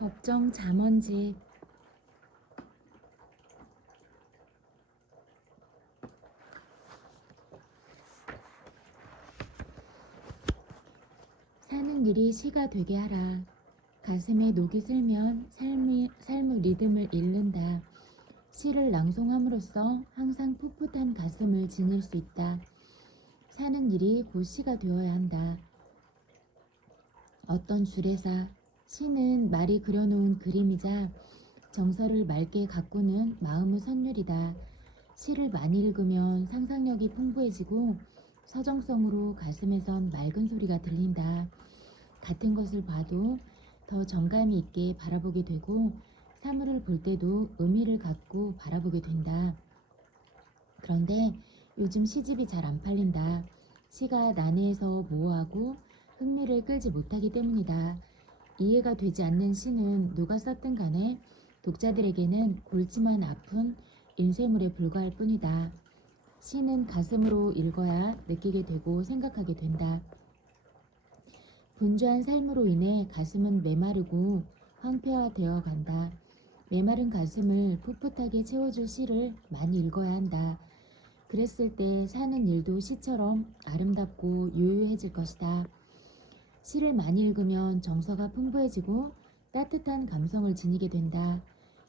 법정 잠언집. 사는 일이 시가 되게 하라. 가슴에 녹이 슬면 삶의 리듬을 잃는다. 시를 낭송함으로써 항상 풋풋한 가슴을 지닐 수 있다. 사는 일이 곧 시가 되어야 한다. 어떤 줄에사 시는 말이 그려놓은 그림이자 정서를 맑게 가꾸는 마음의 선율이다. 시를 많이 읽으면 상상력이 풍부해지고 서정성으로 가슴에선 맑은 소리가 들린다. 같은 것을 봐도 더 정감이 있게 바라보게 되고 사물을 볼 때도 의미를 갖고 바라보게 된다. 그런데 요즘 시집이 잘 안 팔린다. 시가 난해해서 모호하고 흥미를 끌지 못하기 때문이다. 이해가 되지 않는 시는 누가 썼든 간에 독자들에게는 골치만 아픈 인쇄물에 불과할 뿐이다. 시는 가슴으로 읽어야 느끼게 되고 생각하게 된다. 분주한 삶으로 인해 가슴은 메마르고 황폐화되어 간다. 메마른 가슴을 풋풋하게 채워줄 시를 많이 읽어야 한다. 그랬을 때 사는 일도 시처럼 아름답고 유유해질 것이다. 시를 많이 읽으면 정서가 풍부해지고 따뜻한 감성을 지니게 된다.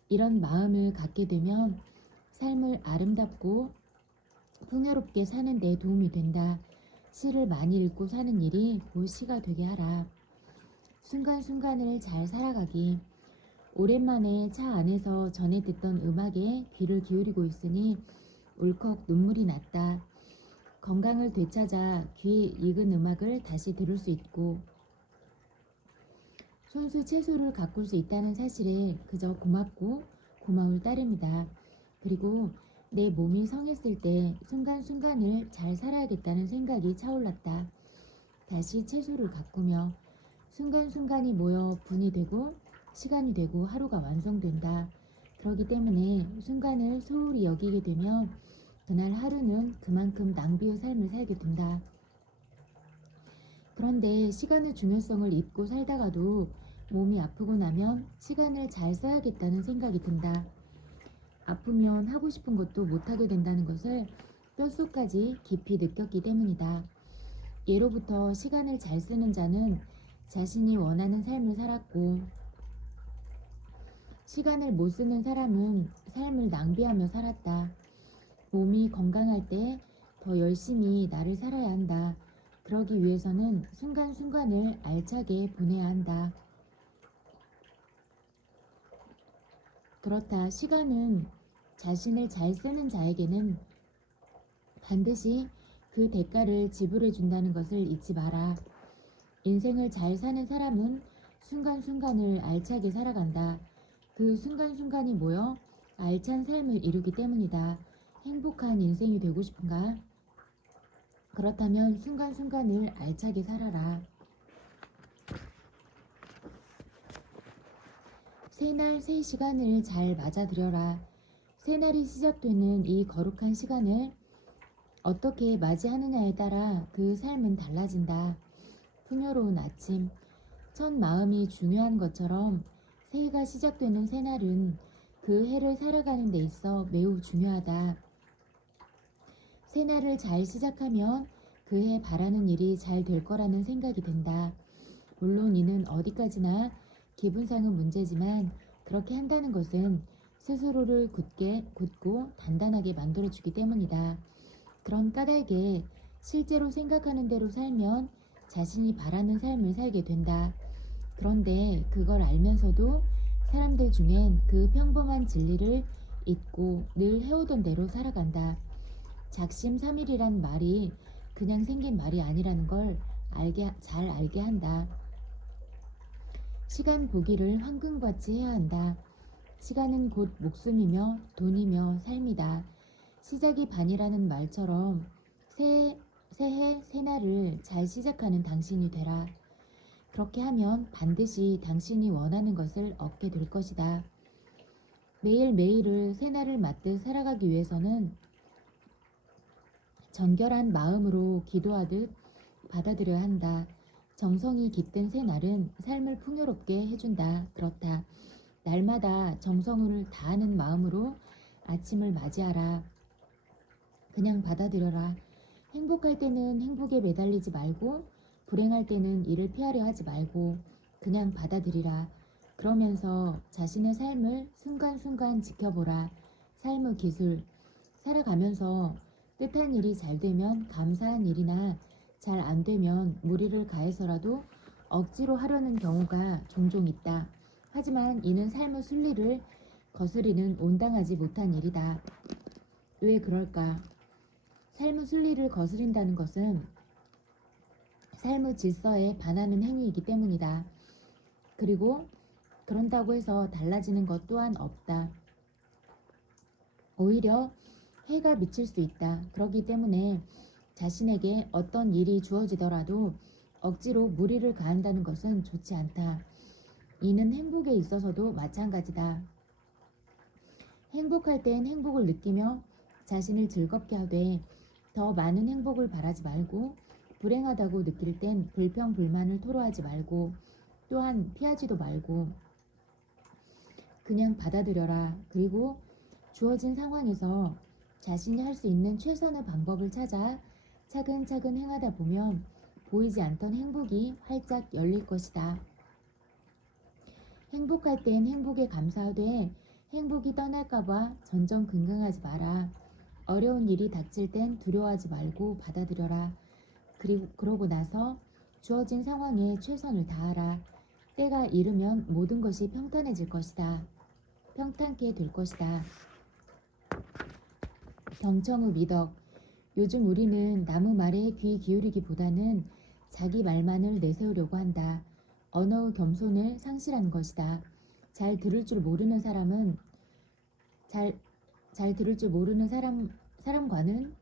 이런 마음을 갖게 되면 삶을 아름답고 풍요롭게 사는 데 도움이 된다. 시를 많이 읽고 사는 일이 곧 시가 되게 하라. 순간순간을 잘 살아가기. 오랜만에 차 안에서 전에 듣던 음악에 귀를 기울이고 있으니 울컥 눈물이 났다. 건강을 되찾아 귀 익은 음악을 다시 들을 수 있고 손수 채소를 가꿀 수 있다는 사실에 그저 고맙고 고마울 따름이다. 그리고 내 몸이 성했을 때 순간순간을 잘 살아야겠다는 생각이 차올랐다. 다시 채소를 가꾸며 순간순간이 모여 분이 되고 시간이 되고 하루가 완성된다. 그렇기 때문에 순간을 소홀히 여기게 되면 그날 하루는 그만큼 낭비의 삶을 살게 된다. 그런데 시간의 중요성을 잊고 살다가도 몸이 아프고 나면 시간을 잘 써야겠다는 생각이 든다. 아프면 하고 싶은 것도 못하게 된다는 것을 뼛속까지 깊이 느꼈기 때문이다. 예로부터 시간을 잘 쓰는 자는 자신이 원하는 삶을 살았고 시간을 못 쓰는 사람은 삶을 낭비하며 살았다. 몸이 건강할 때 더 열심히 나를 살아야 한다. 그러기 위해서는 순간순간을 알차게 보내야 한다. 그렇다. 시간은 자신을 잘 쓰는 자에게는 반드시 그 대가를 지불해 준다는 것을 잊지 마라. 인생을 잘 사는 사람은 순간순간을 알차게 살아간다. 그 순간순간이 모여 알찬 삶을 이루기 때문이다. 행복한 인생이 되고 싶은가? 그렇다면 순간순간을 알차게 살아라. 새날 새 시간을 잘 맞아들여라. 새날이 시작되는 이 거룩한 시간을 어떻게 맞이하느냐에 따라 그 삶은 달라진다. 풍요로운 아침, 첫 마음이 중요한 것처럼 새해가 시작되는 새날은 그 해를 살아가는 데 있어 매우 중요하다. 새날을 잘 시작하면 그 해 바라는 일이 잘 될 거라는 생각이 든다. 물론 이는 어디까지나 기분상은 문제지만 그렇게 한다는 것은 스스로를 굳고 단단하게 만들어주기 때문이다. 그런 까닭에 실제로 생각하는 대로 살면 자신이 바라는 삶을 살게 된다. 그런데 그걸 알면서도 사람들 중엔 그 평범한 진리를 잊고 늘 해오던 대로 살아간다. 작심삼일이란 말이 그냥 생긴 말이 아니라는 걸 잘 알게 한다. 시간 보기를 황금같이 해야 한다. 시간은 곧 목숨이며 돈이며 삶이다. 시작이 반이라는 말처럼 새해 새날을 잘 시작하는 당신이 되라. 그렇게 하면 반드시 당신이 원하는 것을 얻게 될 것이다. 매일매일을 새날을 맞듯 살아가기 위해서는 정결한 마음으로 기도하듯 받아들여야 한다. 정성이 깃든 새날은 삶을 풍요롭게 해준다. 그렇다. 날마다 정성을 다하는 마음으로 아침을 맞이하라. 그냥 받아들여라. 행복할 때는 행복에 매달리지 말고 불행할 때는 이를 피하려 하지 말고 그냥 받아들이라. 그러면서 자신의 삶을 순간순간 지켜보라. 삶의 기술. 살아가면서 뜻한 일이 잘 되면 감사한 일이나 잘 안 되면 무리를 가해서라도 억지로 하려는 경우가 종종 있다. 하지만 이는 삶의 순리를 거스리는 온당하지 못한 일이다. 왜 그럴까? 삶의 순리를 거스린다는 것은 삶의 질서에 반하는 행위이기 때문이다. 그리고 그런다고 해서 달라지는 것 또한 없다. 오히려 해가 미칠 수 있다. 그렇기 때문에 자신에게 어떤 일이 주어지더라도 억지로 무리를 가한다는 것은 좋지 않다. 이는 행복에 있어서도 마찬가지다. 행복할 땐 행복을 느끼며 자신을 즐겁게 하되 더 많은 행복을 바라지 말고 불행하다고 느낄 땐 불평불만을 토로하지 말고 또한 피하지도 말고 그냥 받아들여라. 그리고 주어진 상황에서 자신이 할 수 있는 최선의 방법을 찾아 차근차근 행하다 보면 보이지 않던 행복이 활짝 열릴 것이다. 행복할 땐 행복에 감사하되 행복이 떠날까봐 전전긍긍하지 마라. 어려운 일이 닥칠 땐 두려워하지 말고 받아들여라. 그러고 나서 주어진 상황에 최선을 다하라. 때가 이르면 모든 것이 평탄해질 것이다. 평탄케 될 것이다. 경청의 미덕. 요즘 우리는 남의 말에 귀 기울이기보다는 자기 말만을 내세우려고 한다. 언어의 겸손을 상실한 것이다. 잘 들을 줄 모르는 사람은 잘 들을 줄 모르는 사람과는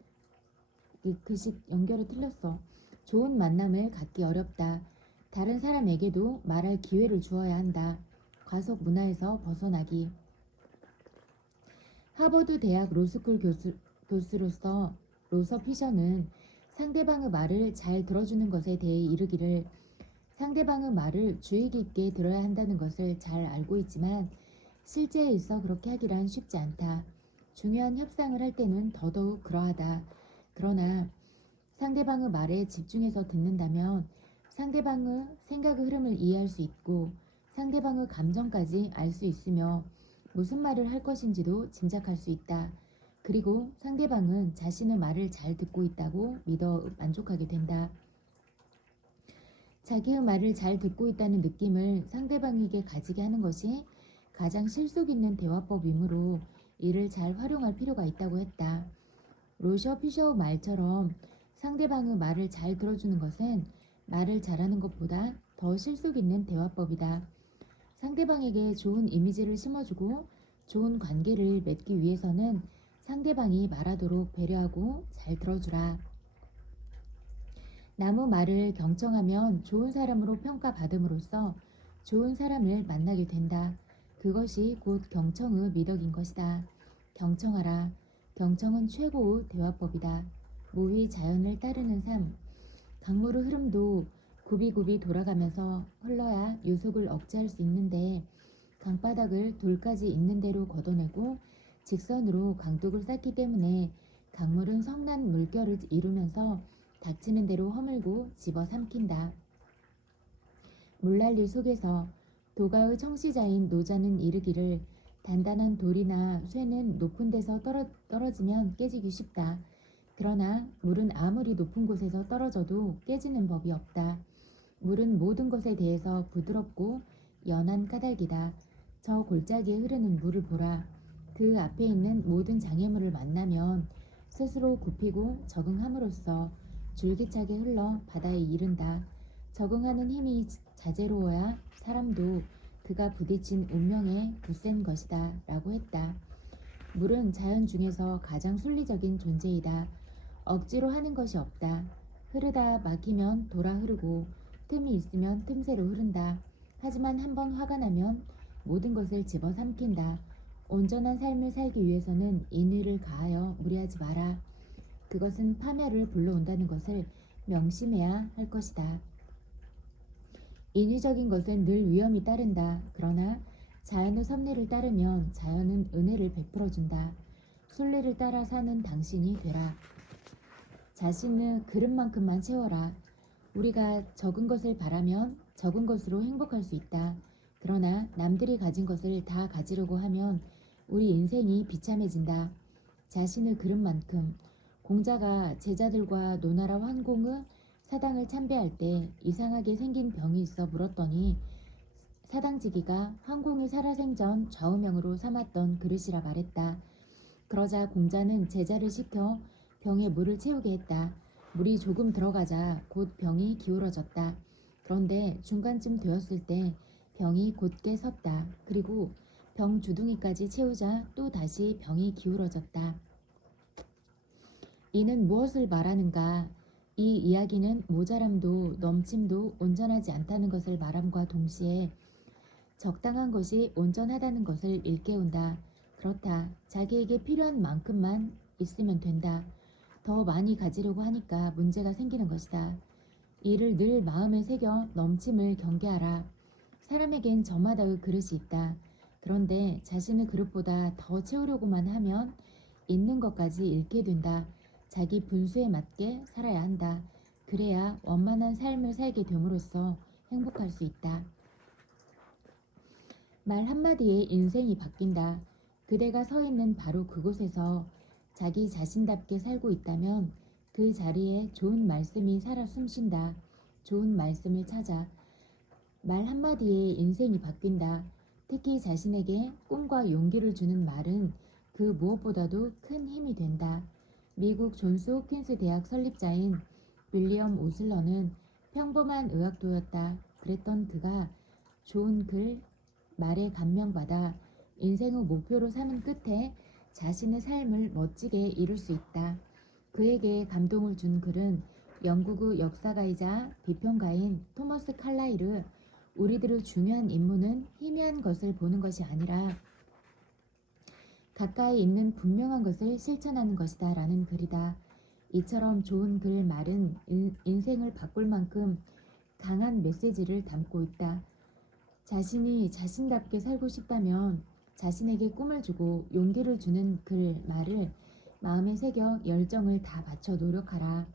글씨 연결이 틀렸어. 좋은 만남을 갖기 어렵다. 다른 사람에게도 말할 기회를 주어야 한다. 과속 문화에서 벗어나기. 하버드 대학 로스쿨 교수로서 로서 피셔는 상대방의 말을 잘 들어주는 것에 대해 이르기를 상대방의 말을 주의 깊게 들어야 한다는 것을 잘 알고 있지만 실제에 있어 그렇게 하기란 쉽지 않다. 중요한 협상을 할 때는 더더욱 그러하다. 그러나 상대방의 말에 집중해서 듣는다면 상대방의 생각의 흐름을 이해할 수 있고 상대방의 감정까지 알 수 있으며 무슨 말을 할 것인지도 짐작할 수 있다. 그리고 상대방은 자신의 말을 잘 듣고 있다고 믿어 만족하게 된다. 자기의 말을 잘 듣고 있다는 느낌을 상대방에게 가지게 하는 것이 가장 실속 있는 대화법이므로 이를 잘 활용할 필요가 있다고 했다. 로셔 피셔의 말처럼 상대방의 말을 잘 들어주는 것은 말을 잘하는 것보다 더 실속 있는 대화법이다. 상대방에게 좋은 이미지를 심어주고 좋은 관계를 맺기 위해서는 상대방이 말하도록 배려하고 잘 들어주라. 남의 말을 경청하면 좋은 사람으로 평가받음으로써 좋은 사람을 만나게 된다. 그것이 곧 경청의 미덕인 것이다. 경청하라. 경청은 최고의 대화법이다. 모의 자연을 따르는 삶. 강물의 흐름도 굽이굽이 돌아가면서 흘러야 요속을 억제할 수 있는데 강바닥을 돌까지 있는 대로 걷어내고 직선으로 강둑을 쌓기 때문에 강물은 성난 물결을 이루면서 닥치는 대로 허물고 집어삼킨다. 물난리 속에서 도가의 청시자인 노자는 이르기를 단단한 돌이나 쇠는 높은 데서 떨어지면 깨지기 쉽다. 그러나 물은 아무리 높은 곳에서 떨어져도 깨지는 법이 없다. 물은 모든 것에 대해서 부드럽고 연한 까닭이다. 저 골짜기에 흐르는 물을 보라. 그 앞에 있는 모든 장애물을 만나면 스스로 굽히고 적응함으로써 줄기차게 흘러 바다에 이른다. 적응하는 힘이 자제로워야 사람도 그가 부딪힌 운명에 굳센 것이다 라고 했다. 물은 자연 중에서 가장 순리적인 존재이다. 억지로 하는 것이 없다. 흐르다 막히면 돌아 흐르고 틈이 있으면 틈새로 흐른다. 하지만 한번 화가 나면 모든 것을 집어삼킨다. 온전한 삶을 살기 위해서는 인의를 가하여 무리하지 마라. 그것은 파멸을 불러온다는 것을 명심해야 할 것이다. 인위적인 것은 늘 위험이 따른다. 그러나 자연의 섭리를 따르면 자연은 은혜를 베풀어준다. 순리를 따라 사는 당신이 되라. 자신의 그릇만큼만 채워라. 우리가 적은 것을 바라면 적은 것으로 행복할 수 있다. 그러나 남들이 가진 것을 다 가지려고 하면 우리 인생이 비참해진다. 자신의 그릇만큼. 공자가 제자들과 노나라 환공의 사당을 참배할 때 이상하게 생긴 병이 있어 물었더니 사당지기가 환공이 살아생전 좌우명으로 삼았던 그릇이라 말했다. 그러자 공자는 제자를 시켜 병에 물을 채우게 했다. 물이 조금 들어가자 곧 병이 기울어졌다. 그런데 중간쯤 되었을 때 병이 곧게 섰다. 그리고 병 주둥이까지 채우자 또 다시 병이 기울어졌다. 이는 무엇을 말하는가? 이 이야기는 모자람도 넘침도 온전하지 않다는 것을 말함과 동시에 적당한 것이 온전하다는 것을 일깨운다. 그렇다. 자기에게 필요한 만큼만 있으면 된다. 더 많이 가지려고 하니까 문제가 생기는 것이다. 이를 늘 마음에 새겨 넘침을 경계하라. 사람에겐 저마다의 그릇이 있다. 그런데 자신의 그릇보다 더 채우려고만 하면 있는 것까지 잃게 된다. 자기 분수에 맞게 살아야 한다. 그래야 원만한 삶을 살게 됨으로써 행복할 수 있다. 말 한마디에 인생이 바뀐다. 그대가 서 있는 바로 그곳에서 자기 자신답게 살고 있다면 그 자리에 좋은 말씀이 살아 숨쉰다. 좋은 말씀을 찾아. 말 한마디에 인생이 바뀐다. 특히 자신에게 꿈과 용기를 주는 말은 그 무엇보다도 큰 힘이 된다. 미국 존스 홉킨스 대학 설립자인 윌리엄 오슬러는 평범한 의학도였다. 그랬던 그가 좋은 글, 말에 감명받아 인생의 목표로 삼은 끝에 자신의 삶을 멋지게 이룰 수 있다. 그에게 감동을 준 글은 영국의 역사가이자 비평가인 토머스 칼라일의 우리들의 중요한 임무는 희미한 것을 보는 것이 아니라 가까이 있는 분명한 것을 실천하는 것이다 라는 글이다. 이처럼 좋은 글 말은 인생을 바꿀 만큼 강한 메시지를 담고 있다. 자신이 자신답게 살고 싶다면 자신에게 꿈을 주고 용기를 주는 글 말을 마음에 새겨 열정을 다 바쳐 노력하라.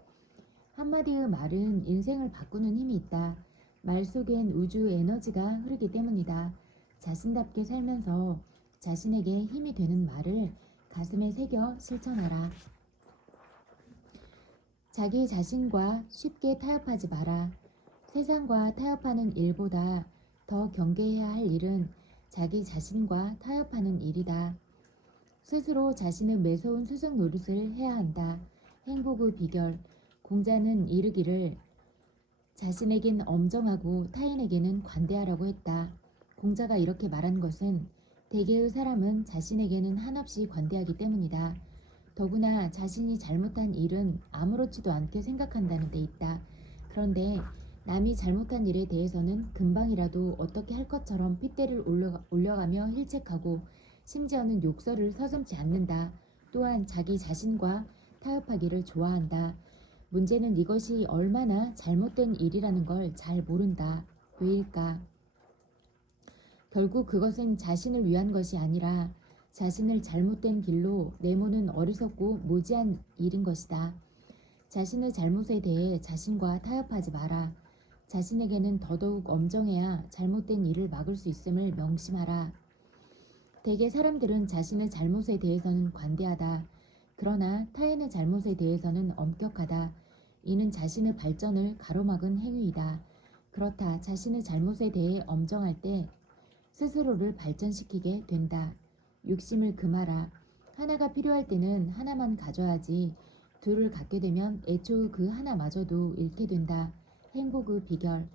한마디의 말은 인생을 바꾸는 힘이 있다. 말 속엔 우주 에너지가 흐르기 때문이다. 자신답게 살면서 자신에게 힘이 되는 말을 가슴에 새겨 실천하라. 자기 자신과 쉽게 타협하지 마라. 세상과 타협하는 일보다 더 경계해야 할 일은 자기 자신과 타협하는 일이다. 스스로 자신의 매서운 수정 노릇을 해야 한다. 행복의 비결. 공자는 이르기를 자신에겐 엄정하고 타인에게는 관대하라고 했다. 공자가 이렇게 말한 것은 대개의 사람은 자신에게는 한없이 관대하기 때문이다. 더구나 자신이 잘못한 일은 아무렇지도 않게 생각한다는 데 있다. 그런데 남이 잘못한 일에 대해서는 금방이라도 어떻게 할 것처럼 핏대를 올려가며 힐책하고 심지어는 욕설을 서슴지 않는다. 또한 자기 자신과 타협하기를 좋아한다. 문제는 이것이 얼마나 잘못된 일이라는 걸 잘 모른다. 왜일까? 결국 그것은 자신을 위한 것이 아니라 자신을 잘못된 길로 내모는 어리석고 무지한 일인 것이다. 자신의 잘못에 대해 자신과 타협하지 마라. 자신에게는 더더욱 엄정해야 잘못된 일을 막을 수 있음을 명심하라. 대개 사람들은 자신의 잘못에 대해서는 관대하다. 그러나 타인의 잘못에 대해서는 엄격하다. 이는 자신의 발전을 가로막은 행위이다. 그렇다. 자신의 잘못에 대해 엄정할 때 스스로를 발전시키게 된다. 욕심을 금하라. 하나가 필요할 때는 하나만 가져야지. 둘을 갖게 되면 애초의 그 하나마저도 잃게 된다. 행복의 비결.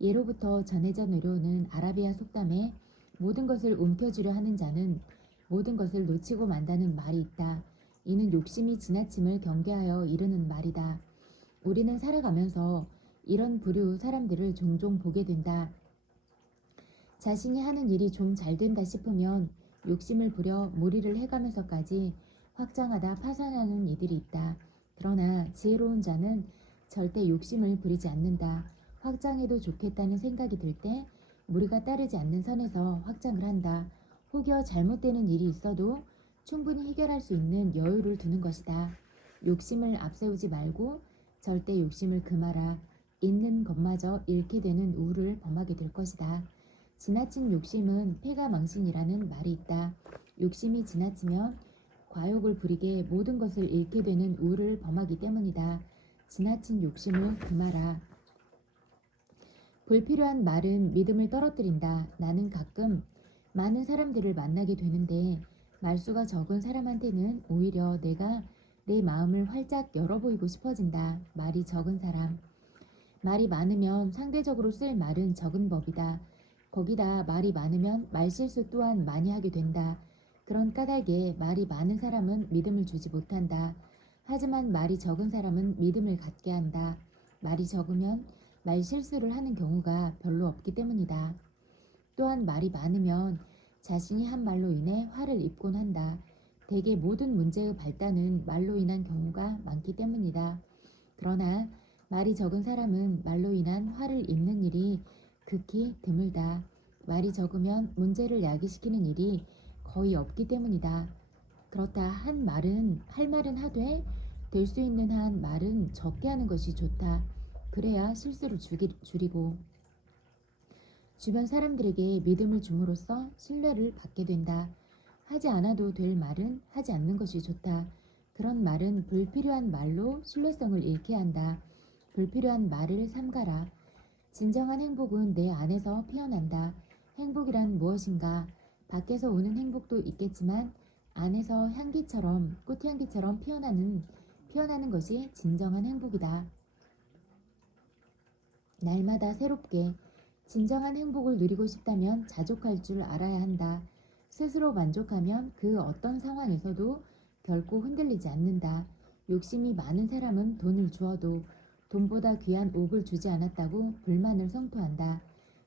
예로부터 전해져 내려오는 아라비아 속담에 모든 것을 움켜쥐려 하는 자는 모든 것을 놓치고 만다는 말이 있다. 이는 욕심이 지나침을 경계하여 이르는 말이다. 우리는 살아가면서 이런 부류 사람들을 종종 보게 된다. 자신이 하는 일이 좀 잘 된다 싶으면 욕심을 부려 무리를 해가면서까지 확장하다 파산하는 이들이 있다. 그러나 지혜로운 자는 절대 욕심을 부리지 않는다. 확장해도 좋겠다는 생각이 들 때 무리가 따르지 않는 선에서 확장을 한다. 혹여 잘못되는 일이 있어도 충분히 해결할 수 있는 여유를 두는 것이다. 욕심을 앞세우지 말고 절대 욕심을 금하라. 있는 것마저 잃게 되는 우를 범하게 될 것이다. 지나친 욕심은 패가망신이라는 말이 있다. 욕심이 지나치면 과욕을 부리게 모든 것을 잃게 되는 우를 범하기 때문이다. 지나친 욕심을 금하라. 불필요한 말은 믿음을 떨어뜨린다. 나는 가끔 많은 사람들을 만나게 되는데 말수가 적은 사람한테는 오히려 내가 내 마음을 활짝 열어 보이고 싶어진다. 말이 적은 사람. 말이 많으면 상대적으로 쓸 말은 적은 법이다. 거기다 말이 많으면 말실수 또한 많이 하게 된다. 그런 까닭에 말이 많은 사람은 믿음을 주지 못한다. 하지만 말이 적은 사람은 믿음을 갖게 한다. 말이 적으면 말실수를 하는 경우가 별로 없기 때문이다. 또한 말이 많으면 자신이 한 말로 인해 화를 입곤 한다. 대개 모든 문제의 발단은 말로 인한 경우가 많기 때문이다. 그러나 말이 적은 사람은 말로 인한 화를 입는 일이 극히 드물다. 말이 적으면 문제를 야기시키는 일이 거의 없기 때문이다. 그렇다 할 말은 하되 될 수 있는 한 말은 적게 하는 것이 좋다. 그래야 실수를 줄이고 주변 사람들에게 믿음을 줌으로써 신뢰를 받게 된다. 하지 않아도 될 말은 하지 않는 것이 좋다. 그런 말은 불필요한 말로 신뢰성을 잃게 한다. 불필요한 말을 삼가라. 진정한 행복은 내 안에서 피어난다. 행복이란 무엇인가? 밖에서 오는 행복도 있겠지만 안에서 향기처럼 꽃향기처럼 피어나는 것이 진정한 행복이다. 날마다 새롭게 진정한 행복을 누리고 싶다면 자족할 줄 알아야 한다. 스스로 만족하면 그 어떤 상황에서도 결코 흔들리지 않는다. 욕심이 많은 사람은 돈을 주어도 돈보다 귀한 옥을 주지 않았다고 불만을 성토한다.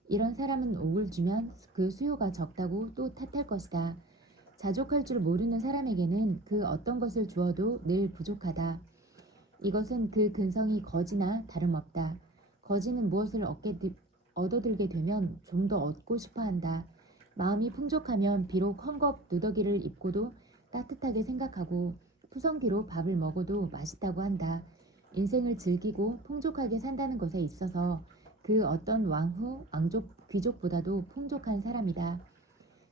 이런 사람은 옥을 주면 그 수요가 적다고 또 탓할 것이다. 자족할 줄 모르는 사람에게는 그 어떤 것을 주어도 늘 부족하다. 이것은 그 근성이 거지나 다름없다. 거지는 무엇을 얻어들게 되면 좀 더 얻고 싶어 한다. 마음이 풍족하면 비록 헝겊 누더기를 입고도 따뜻하게 생각하고 푸성기로 밥을 먹어도 맛있다고 한다. 인생을 즐기고 풍족하게 산다는 것에 있어서 그 어떤 왕후, 왕족, 귀족보다도 풍족한 사람이다.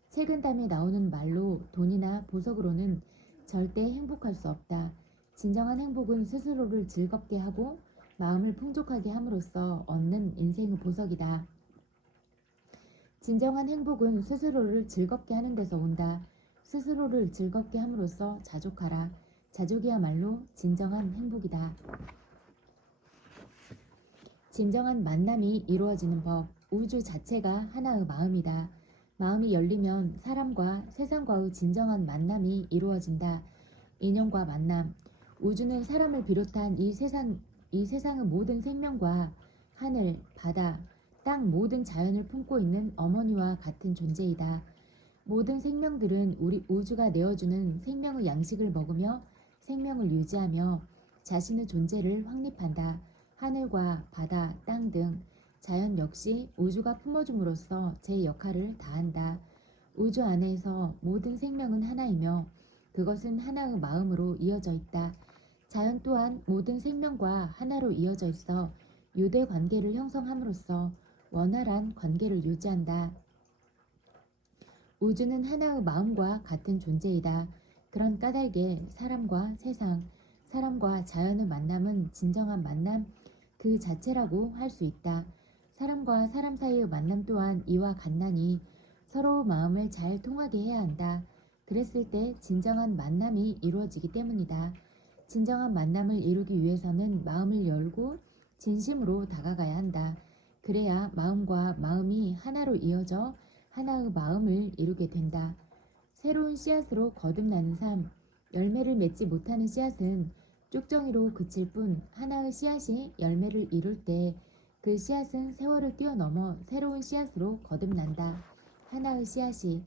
책은담에 나오는 말로 돈이나 보석으로는 절대 행복할 수 없다. 진정한 행복은 스스로를 즐겁게 하고 마음을 풍족하게 함으로써 얻는 인생의 보석이다. 진정한 행복은 스스로를 즐겁게 하는 데서 온다. 스스로를 즐겁게 함으로써 자족하라. 자족이야말로 진정한 행복이다. 진정한 만남이 이루어지는 법. 우주 자체가 하나의 마음이다. 마음이 열리면 사람과 세상과의 진정한 만남이 이루어진다. 인연과 만남. 우주는 사람을 비롯한 이 세상의 모든 생명과 하늘, 바다, 땅 모든 자연을 품고 있는 어머니와 같은 존재이다. 모든 생명들은 우리 우주가 내어주는 생명의 양식을 먹으며 생명을 유지하며 자신의 존재를 확립한다. 하늘과 바다, 땅 등 자연 역시 우주가 품어줌으로써 제 역할을 다한다. 우주 안에서 모든 생명은 하나이며 그것은 하나의 마음으로 이어져 있다. 자연 또한 모든 생명과 하나로 이어져 있어 유대 관계를 형성함으로써 원활한 관계를 유지한다. 우주는 하나의 마음과 같은 존재이다. 그런 까닭에 사람과 세상, 사람과 자연의 만남은 진정한 만남 그 자체라고 할 수 있다. 사람과 사람 사이의 만남 또한 이와 같나니 서로 마음을 잘 통하게 해야 한다. 그랬을 때 진정한 만남이 이루어지기 때문이다. 진정한 만남을 이루기 위해서는 마음을 열고 진심으로 다가가야 한다. 그래야 마음과 마음이 하나로 이어져 하나의 마음을 이루게 된다. 새로운 씨앗으로 거듭나는 삶, 열매를 맺지 못하는 씨앗은 쭉정이로 그칠 뿐 하나의 씨앗이 열매를 이룰 때 그 씨앗은 세월을 뛰어넘어 새로운 씨앗으로 거듭난다. 하나의 씨앗이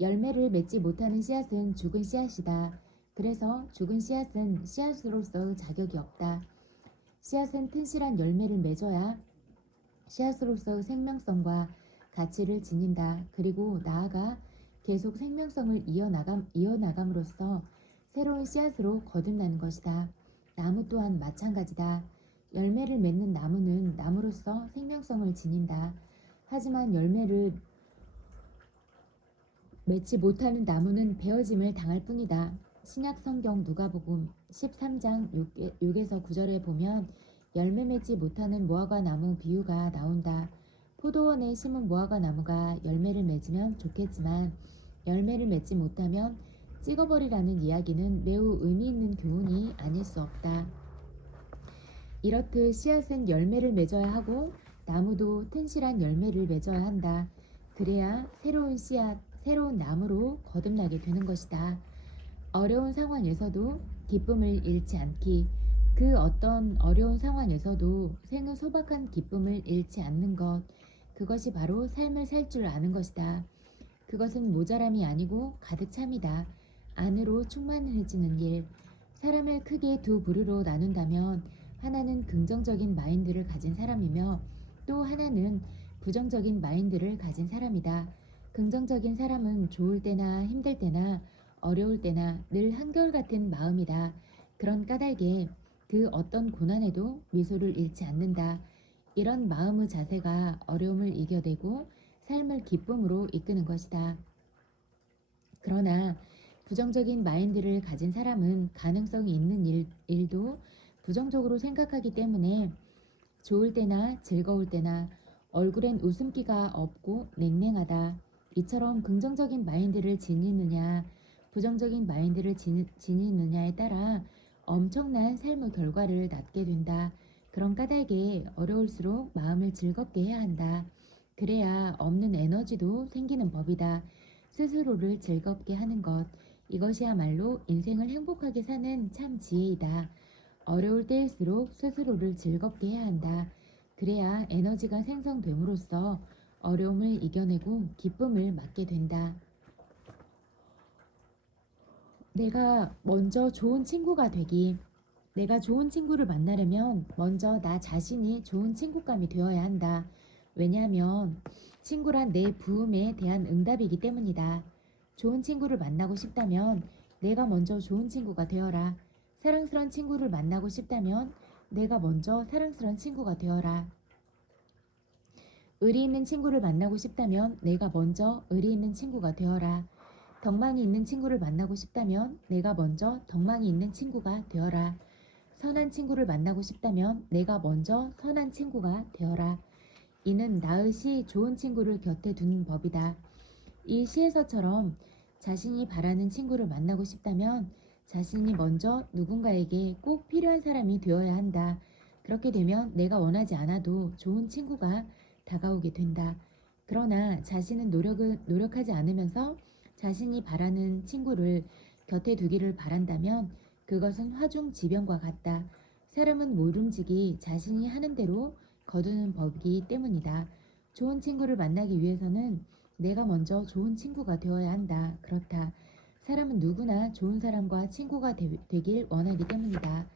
열매를 맺지 못하는 씨앗은 죽은 씨앗이다. 그래서 죽은 씨앗은 씨앗으로서의 자격이 없다. 씨앗은 튼실한 열매를 맺어야 씨앗으로서 생명성과 가치를 지닌다. 그리고 나아가 계속 생명성을 이어나감으로써 새로운 씨앗으로 거듭나는 것이다. 나무 또한 마찬가지다. 열매를 맺는 나무는 나무로서 생명성을 지닌다. 하지만 열매를 맺지 못하는 나무는 베어짐을 당할 뿐이다. 신약 성경 누가복음 13장 6에서 9절에 보면 열매 맺지 못하는 무화과 나무 비유가 나온다. 포도원에 심은 무화과 나무가 열매를 맺으면 좋겠지만 열매를 맺지 못하면 찍어버리라는 이야기는 매우 의미 있는 교훈이 아닐 수 없다. 이렇듯 씨앗은 열매를 맺어야 하고 나무도 튼실한 열매를 맺어야 한다. 그래야 새로운 씨앗, 새로운 나무로 거듭나게 되는 것이다. 어려운 상황에서도 기쁨을 잃지 않기. 그 어떤 어려운 상황에서도 생은 소박한 기쁨을 잃지 않는 것. 그것이 바로 삶을 살 줄 아는 것이다. 그것은 모자람이 아니고 가득 참이다. 안으로 충만해지는 일. 사람을 크게 두 부류로 나눈다면 하나는 긍정적인 마인드를 가진 사람이며 또 하나는 부정적인 마인드를 가진 사람이다. 긍정적인 사람은 좋을 때나 힘들 때나 어려울 때나 늘 한결같은 마음이다. 그런 까닭에 그 어떤 고난에도 미소를 잃지 않는다. 이런 마음의 자세가 어려움을 이겨내고 삶을 기쁨으로 이끄는 것이다. 그러나 부정적인 마인드를 가진 사람은 가능성이 있는 일도 부정적으로 생각하기 때문에 좋을 때나 즐거울 때나 얼굴엔 웃음기가 없고 냉랭하다. 이처럼 긍정적인 마인드를 지니느냐 부정적인 마인드를 지니느냐에 따라 엄청난 삶의 결과를 낳게 된다. 그런 까닭에 어려울수록 마음을 즐겁게 해야 한다. 그래야 없는 에너지도 생기는 법이다. 스스로를 즐겁게 하는 것. 이것이야말로 인생을 행복하게 사는 참 지혜이다. 어려울 때일수록 스스로를 즐겁게 해야 한다. 그래야 에너지가 생성됨으로써 어려움을 이겨내고 기쁨을 맞게 된다. 내가 먼저 좋은 친구가 되기. 내가 좋은 친구를 만나려면 먼저 나 자신이 좋은 친구감이 되어야 한다. 왜냐하면 친구란 내 부음에 대한 응답이기 때문이다. 좋은 친구를 만나고 싶다면 내가 먼저 좋은 친구가 되어라. 사랑스러운 친구를 만나고 싶다면 내가 먼저 사랑스러운 친구가 되어라. 의리 있는 친구를 만나고 싶다면 내가 먼저 의리 있는 친구가 되어라. 덕망이 있는 친구를 만나고 싶다면 내가 먼저 덕망이 있는 친구가 되어라. 선한 친구를 만나고 싶다면 내가 먼저 선한 친구가 되어라. 이는 나의 시 좋은 친구를 곁에 두는 법이다. 이 시에서처럼 자신이 바라는 친구를 만나고 싶다면 자신이 먼저 누군가에게 꼭 필요한 사람이 되어야 한다. 그렇게 되면 내가 원하지 않아도 좋은 친구가 다가오게 된다. 그러나 자신은 노력하지 않으면서 자신이 바라는 친구를 곁에 두기를 바란다면 그것은 화중지병과 같다. 사람은 모름지기 자신이 하는 대로 거두는 법이기 때문이다. 좋은 친구를 만나기 위해서는 내가 먼저 좋은 친구가 되어야 한다. 그렇다. 사람은 누구나 좋은 사람과 친구가 되길 원하기 때문이다.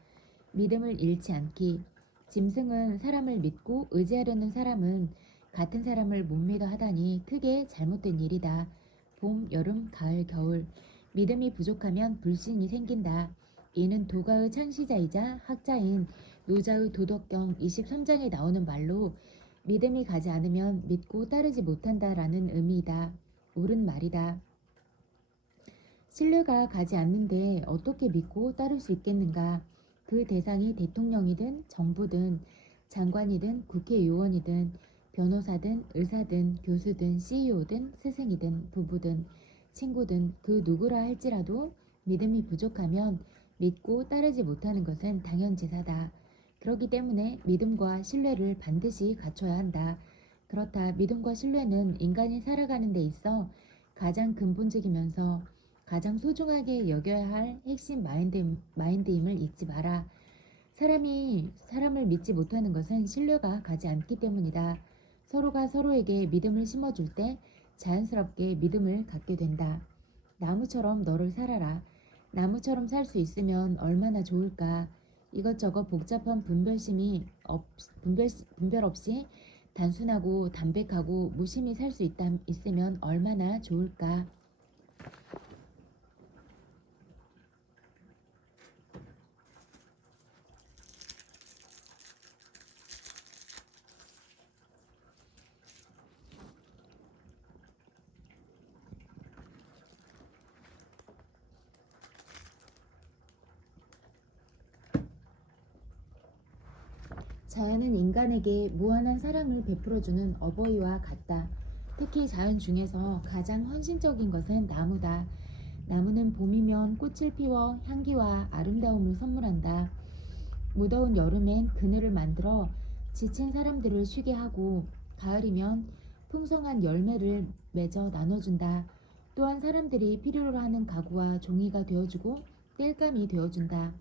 믿음을 잃지 않기. 짐승은 사람을 믿고 의지하려는 사람은 같은 사람을 못 믿어 하다니 크게 잘못된 일이다. 봄, 여름, 가을, 겨울. 믿음이 부족하면 불신이 생긴다. 이는 도가의 창시자이자 학자인 노자의 도덕경 23장에 나오는 말로 믿음이 가지 않으면 믿고 따르지 못한다라는 의미이다. 옳은 말이다. 신뢰가 가지 않는데 어떻게 믿고 따를 수 있겠는가? 그 대상이 대통령이든 정부든 장관이든 국회의원이든 변호사든 의사든 교수든 CEO든 스승이든 부부든 친구든 그 누구라 할지라도 믿음이 부족하면 믿고 따르지 못하는 것은 당연지사다. 그렇기 때문에 믿음과 신뢰를 반드시 갖춰야 한다. 그렇다. 믿음과 신뢰는 인간이 살아가는 데 있어 가장 근본적이면서 가장 소중하게 여겨야 할 핵심 마인드임을 잊지 마라. 사람이 사람을 믿지 못하는 것은 신뢰가 가지 않기 때문이다. 서로가 서로에게 믿음을 심어줄 때 자연스럽게 믿음을 갖게 된다. 나무처럼 너를 살아라. 나무처럼 살 수 있으면 얼마나 좋을까. 이것저것 복잡한 분별 없이 단순하고 담백하고 무심히 살 수 있으면 얼마나 좋을까. 자연은 인간에게 무한한 사랑을 베풀어주는 어버이와 같다. 특히 자연 중에서 가장 헌신적인 것은 나무다. 나무는 봄이면 꽃을 피워 향기와 아름다움을 선물한다. 무더운 여름엔 그늘을 만들어 지친 사람들을 쉬게 하고, 가을이면 풍성한 열매를 맺어 나눠준다. 또한 사람들이 필요로 하는 가구와 종이가 되어주고 땔감이 되어준다.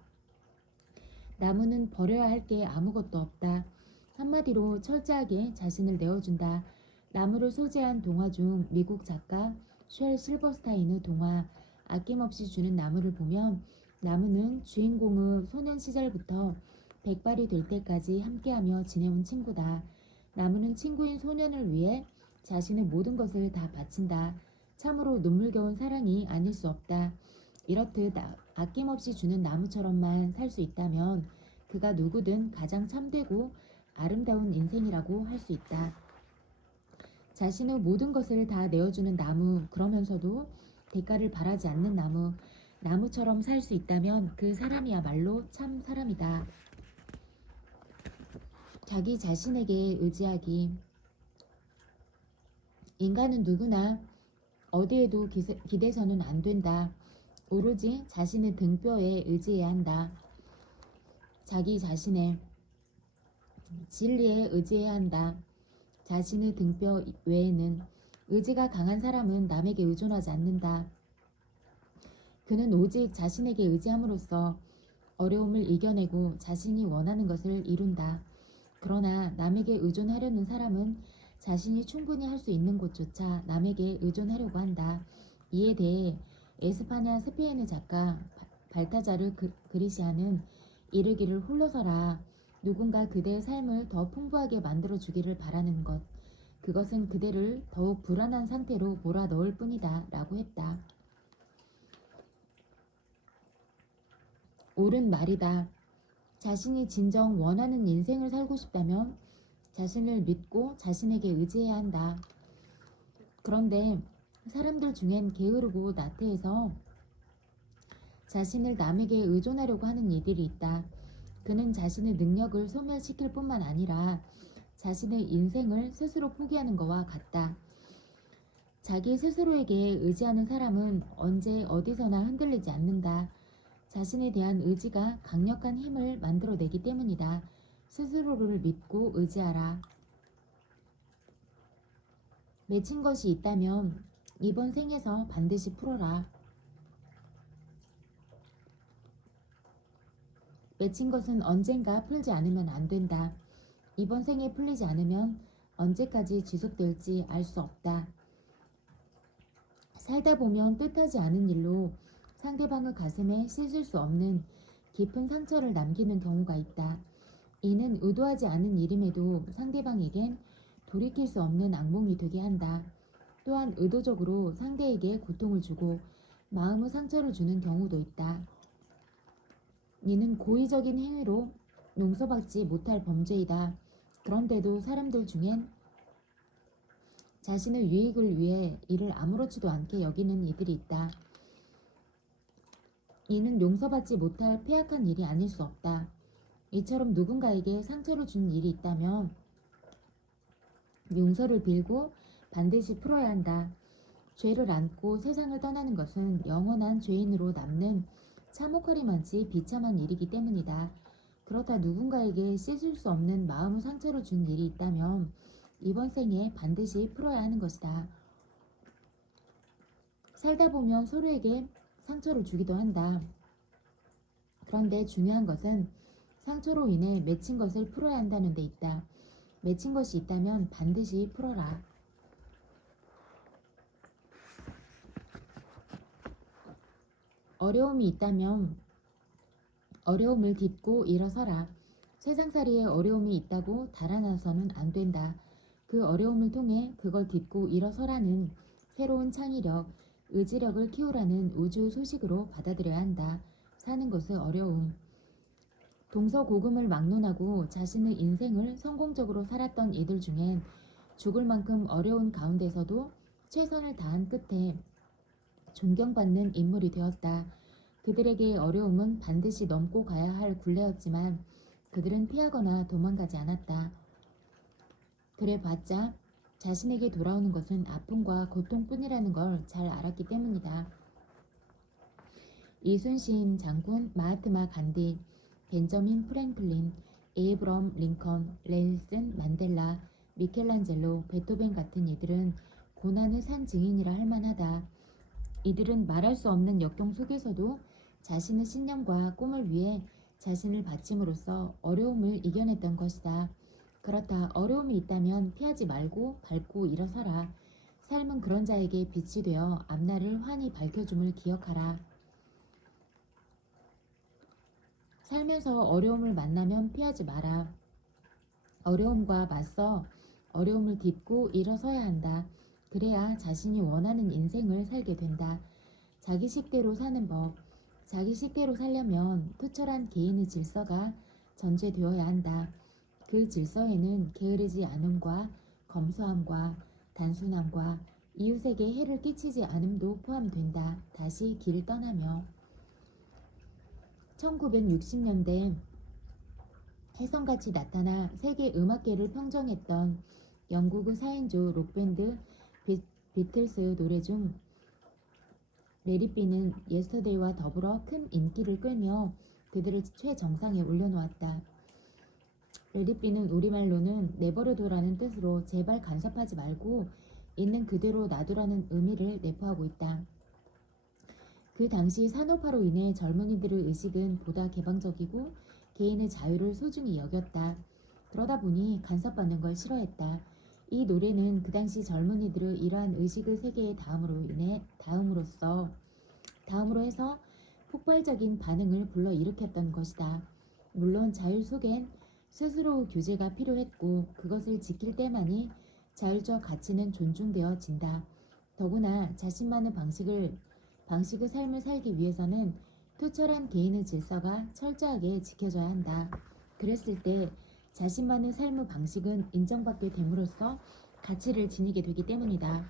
나무는 버려야 할 게 아무것도 없다. 한마디로 철저하게 자신을 내어준다. 나무를 소재한 동화 중 미국 작가 쉘 실버스타인의 동화 아낌없이 주는 나무를 보면, 나무는 주인공의 소년 시절부터 백발이 될 때까지 함께하며 지내온 친구다. 나무는 친구인 소년을 위해 자신의 모든 것을 다 바친다. 참으로 눈물겨운 사랑이 아닐 수 없다. 이렇듯 아낌없이 주는 나무처럼만 살 수 있다면 그가 누구든 가장 참되고 아름다운 인생이라고 할 수 있다. 자신의 모든 것을 다 내어주는 나무, 그러면서도 대가를 바라지 않는 나무, 나무처럼 살 수 있다면 그 사람이야말로 참 사람이다. 자기 자신에게 의지하기. 인간은 누구나 어디에도 기대서는 안 된다. 오로지 자신의 등뼈에 의지해야 한다. 자기 자신의 진리에 의지해야 한다. 자신의 등뼈 외에는. 의지가 강한 사람은 남에게 의존하지 않는다. 그는 오직 자신에게 의지함으로써 어려움을 이겨내고 자신이 원하는 것을 이룬다. 그러나 남에게 의존하려는 사람은 자신이 충분히 할 수 있는 곳조차 남에게 의존하려고 한다. 이에 대해 에스파냐 스페인의 작가 발타자르 그리시아는 이르기를, 홀로서라. 누군가 그대의 삶을 더 풍부하게 만들어주기를 바라는 것, 그것은 그대를 더욱 불안한 상태로 몰아넣을 뿐이다 라고 했다. 옳은 말이다. 자신이 진정 원하는 인생을 살고 싶다면 자신을 믿고 자신에게 의지해야 한다. 그런데 사람들 중엔 게으르고 나태해서 자신을 남에게 의존하려고 하는 이들이 있다. 그는 자신의 능력을 소멸시킬 뿐만 아니라 자신의 인생을 스스로 포기하는 것과 같다. 자기 스스로에게 의지하는 사람은 언제 어디서나 흔들리지 않는다. 자신에 대한 의지가 강력한 힘을 만들어내기 때문이다. 스스로를 믿고 의지하라. 맺힌 것이 있다면 이번 생에서 반드시 풀어라. 맺힌 것은 언젠가 풀지 않으면 안 된다. 이번 생에 풀리지 않으면 언제까지 지속될지 알 수 없다. 살다 보면 뜻하지 않은 일로 상대방의 가슴에 씻을 수 없는 깊은 상처를 남기는 경우가 있다. 이는 의도하지 않은 일임에도 상대방에겐 돌이킬 수 없는 악몽이 되게 한다. 또한 의도적으로 상대에게 고통을 주고 마음의 상처를 주는 경우도 있다. 이는 고의적인 행위로 용서받지 못할 범죄이다. 그런데도 사람들 중엔 자신의 유익을 위해 이를 아무렇지도 않게 여기는 이들이 있다. 이는 용서받지 못할 패악한 일이 아닐 수 없다. 이처럼 누군가에게 상처를 준 일이 있다면 용서를 빌고 반드시 풀어야 한다. 죄를 안고 세상을 떠나는 것은 영원한 죄인으로 남는 참혹하리만치 비참한 일이기 때문이다. 그렇다 누군가에게 씻을 수 없는 마음의 상처를 준 일이 있다면 이번 생에 반드시 풀어야 하는 것이다. 살다 보면 서로에게 상처를 주기도 한다. 그런데 중요한 것은 상처로 인해 맺힌 것을 풀어야 한다는 데 있다. 맺힌 것이 있다면 반드시 풀어라. 어려움이 있다면 어려움을 딛고 일어서라. 세상살이에 어려움이 있다고 달아나서는 안 된다. 그 어려움을 통해 그걸 딛고 일어서라는 새로운 창의력, 의지력을 키우라는 우주 소식으로 받아들여야 한다. 사는 것은 어려움. 동서고금을 막론하고 자신의 인생을 성공적으로 살았던 이들 중엔 죽을 만큼 어려운 가운데서도 최선을 다한 끝에 존경받는 인물이 되었다. 그들에게 어려움은 반드시 넘고 가야 할 굴레였지만 그들은 피하거나 도망가지 않았다. 그래봤자 자신에게 돌아오는 것은 아픔과 고통뿐이라는 걸 잘 알았기 때문이다. 이순신 장군, 마하트마 간디, 벤저민 프랭클린, 에이브럼 링컨, nel슨 만델라, 미켈란젤로, 베토벤 같은 이들은 고난의 산 증인이라 할 만하다. 이들은 말할 수 없는 역경 속에서도 자신의 신념과 꿈을 위해 자신을 바침으로써 어려움을 이겨냈던 것이다. 그렇다. 어려움이 있다면 피하지 말고 밟고 일어서라. 삶은 그런 자에게 빛이 되어 앞날을 환히 밝혀줌을 기억하라. 살면서 어려움을 만나면 피하지 마라. 어려움과 맞서 어려움을 딛고 일어서야 한다. 그래야 자신이 원하는 인생을 살게 된다. 자기 식대로 사는 법. 자기 식대로 살려면 투철한 개인의 질서가 전제되어야 한다. 그 질서에는 게으르지 않음과 검소함과 단순함과 이웃에게 해를 끼치지 않음도 포함된다. 다시 길을 떠나며 1960년대 혜성같이 나타나 세계 음악계를 평정했던 영국의 4인조 록밴드 비틀스의 노래 중 레디비는 예스터데이와 더불어 큰 인기를 끌며 그들을 최정상에 올려놓았다. 레디비는 우리말로는 내버려둬라는 뜻으로 제발 간섭하지 말고 있는 그대로 놔두라는 의미를 내포하고 있다. 그 당시 산업화로 인해 젊은이들의 의식은 보다 개방적이고 개인의 자유를 소중히 여겼다. 그러다 보니 간섭받는 걸 싫어했다. 이 노래는 그 당시 젊은이들의 이러한 의식의 세계에 다음으로 해서 폭발적인 반응을 불러일으켰던 것이다. 물론 자유 속엔 스스로 규제가 필요했고 그것을 지킬 때만이 자율적 가치는 존중되어진다. 더구나 자신만의 방식의 삶을 살기 위해서는 투철한 개인의 질서가 철저하게 지켜져야 한다. 그랬을 때 자신만의 삶의 방식은 인정받게 됨으로써 가치를 지니게 되기 때문이다.